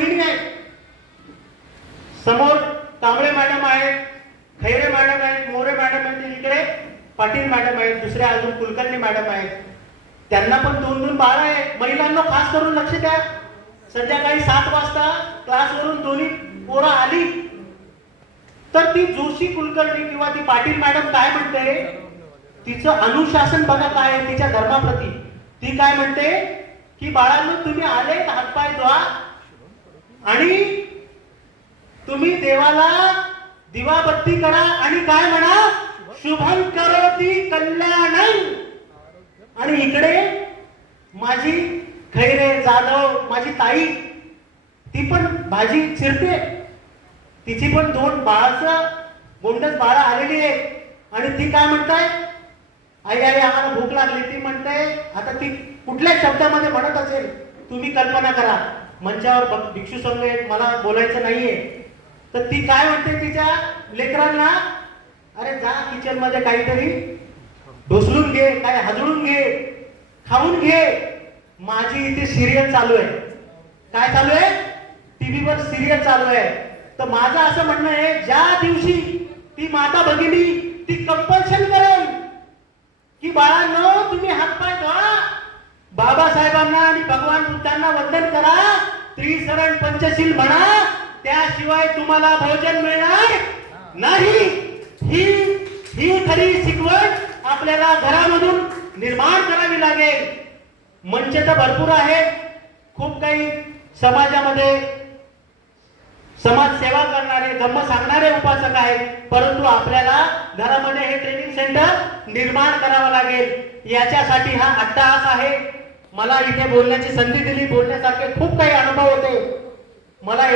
रोहिणी आहेत, समोर कांबळे मॅडम आहेत, खैरे मॅडम आहेत, मोरे मॅडम आहेत, इकडे पाटील मॅडम आहेत, दुसऱ्या अजून कुलकर्णी मॅडम आहेत. त्यांना पण 2-2 बाळ आहेत. महिलांना खास करून लक्ष द्या. संध्याकाळी 7 वाजता क्लासवरून दोन्ही पोरं आली तर ती जोशी कुलकर्णी किंवा ती पाटील मॅडम काय म्हणते, तिचं अनुशासन बघा काय आहे तिच्या धर्माप्रती. ती काय म्हणते की बाळांनो, तुम्ही आले तर हातपाय धुवा आणि तुम्ही देवाला दिवाबत्ती करा आणि काय म्हणा, शुभम करोति कल्याणं. आणि इकडे माझी खैरे जाधव माझी ताई, ती पण भाजी चिरते, तिची पण 2 बाळाचं गोंडस बाळा आलेली आहे. आणि ती काय म्हणताय, आई आई आम्हाला भूक लागली. ती म्हणते, आता ती कुठल्या शब्दामध्ये म्हणत असेल तुम्ही कल्पना करा. मंचावर भिक्षू संघ आहेत, मला बोलायचं नाहीये. तर ती काय म्हणते तिच्या लेकरांना, अरे जा किचन मध्ये काहीतरी ढोसळून घे, काय हजळून घे, खाऊन घे. माझी इथे सिरियल चालू आहे. काय चालू आहे? टीव्हीवर सिरियल चालू आहे. तर माझं असं म्हणणं आहे, ज्या दिवशी ती माता भगिनी ती कंपल्शन करेल की बाळांनो तुम्ही हातपाय धुवा, बाबासाहेबांना आणि भगवान बुद्धांना वंदन करा, त्रिसरण पंचशील म्हणा, त्याशिवाय तुम्हाला भोजन मिळणार नाही. ही खरी शिकवण आपल्याला घरामधून निर्माण करावी लागेल. मंच तर भरपूर आहेत, खूप काही समाजामध्ये समाज सेवा करणारे धम्म सांगणारे उपासक आहेत, परंतु आपल्याला घरामध्ये हे ट्रेनिंग सेंटर निर्माण करावं लागेल. याच्यासाठी हा अट्टाहास आहे. मला इथे बोलण्याची संधी दिली, बोलण्यासारखे खूप काही अनुभव होते मला.